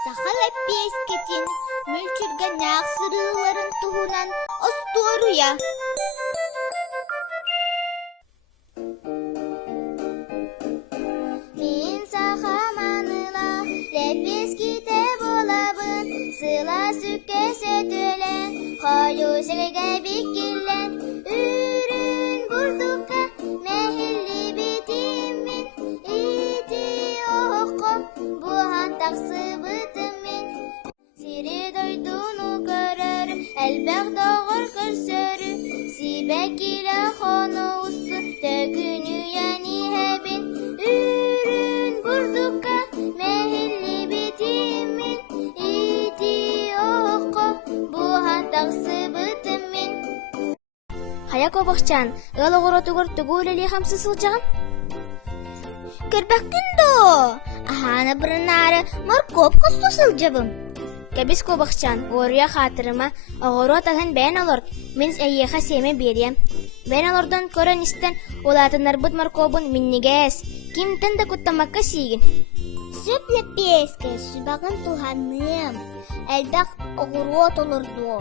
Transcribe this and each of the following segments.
Сахал әппескетін мүлчірген ақсырыларын тұғынан остуаруя. Мен сахаманыла ләпескеті болабын, сыла сүккесі төлен, қою сілге бекелен, үрін бұрдыққа мәхілі бетіммен, ити оқым бұған тақсы бұтыммен. Сири дойдуну көрөр, әлбәқ доғыр көрсөрі, сибәкілі қону ұсты, төгіні яни әбін, үрін бұрдыққа мәхілі бетіммен, ити оқым бұған тақсы бұтыммен. Хая кобақчан, ғалы ғыротығыр түгі өлелі қамсы сылжаған? Көрбәктін до, аханы бұрынары моркоп құсты сылжабым. Кәбіс кобақчан, ория қатырыма, оғыру атағын бәйін олар, мен әйеға семе берем. Бәйін олардан көрін істен, олатынар бұд моркобын миннегәс, кемтен да күттамаққа сейгін. Сөплі пескі, сүбағын туғаным, әлбәқ оғыру отылырды.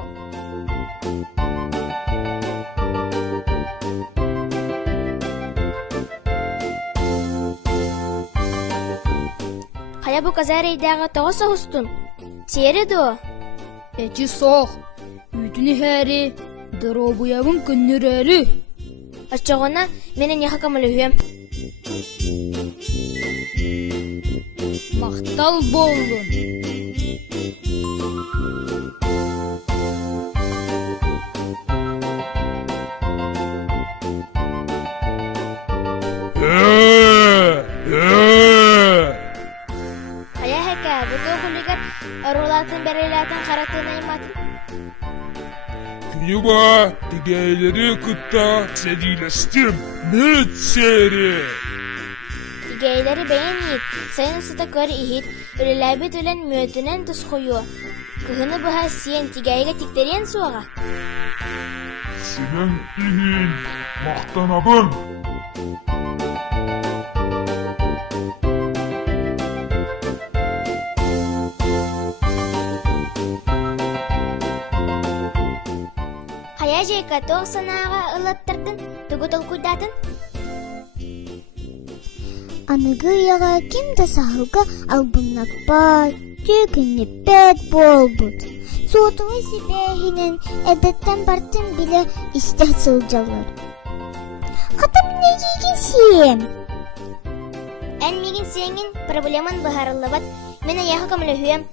Хая бұ қазар eyдағы тоғы соғыстын? Сері до? Эти соқ, үйтіні әрі, дұробуябын күннер әрі. Ачығына менен яқа камылы үйем. Мақтал болын. Хая хәкә, бұды құлығар ұрулатын бәрелетін қаратын айматын. Күнюба, тігейлері күтта сәдилестім, мүт сәрі. Тигәйләре бәйін ет, сайын ұсыта көр ихит, өлеләбет өлен мөтінен тұс қойу. Күхіні бұға сен тигәйге тіктерен суаға. Сенің ихин мақтанабын. Хая жайка тоқ санаға ылаттырдың, түгі толкуйдатын? Анығы яға кемді сағылға албыннақпа, түйгіні бәд болбуд. Суотуы себәхінен әбеттен бартын білі істәк сылжалар. Қатым не еген сен? Ән меген сеңін проблеман бұхарылыбат, мен аяғы камылы үйем.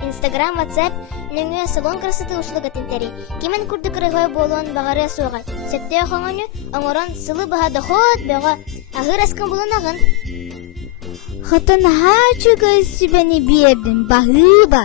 Инстаграм, WhatsApp, нөңе салон красоты услуга тентери. Кемен күрді кырыгай болуын бағары суға. Сөпте оңаны, оңырын сылы бұға дохот бәға ағыр аскын болуын ағын. Хатын хачуға сүбәні бердің бағыба.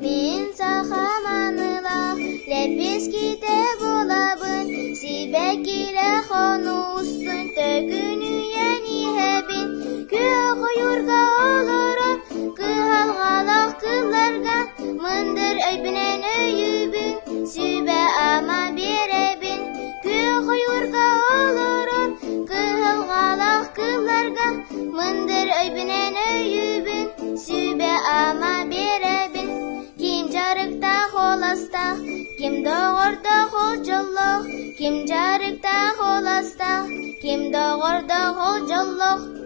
Мен сахаманыла, ләпескеті болабын, сибәкелі қону ұстын, төгіні яни әбін, көғойырға олырын, кығалғалақ кылларға, мындыр өйбінен өйібін, сүбә ама беребін, көғойырға олырын, кығалғалақ кылларға, мындыр өйбінен өйібін, сүбә ама беребін. Ким жарықта қоласта, ким доғырда қол жоллық, ким жарықта қоласта, ким доғырда қол жоллық.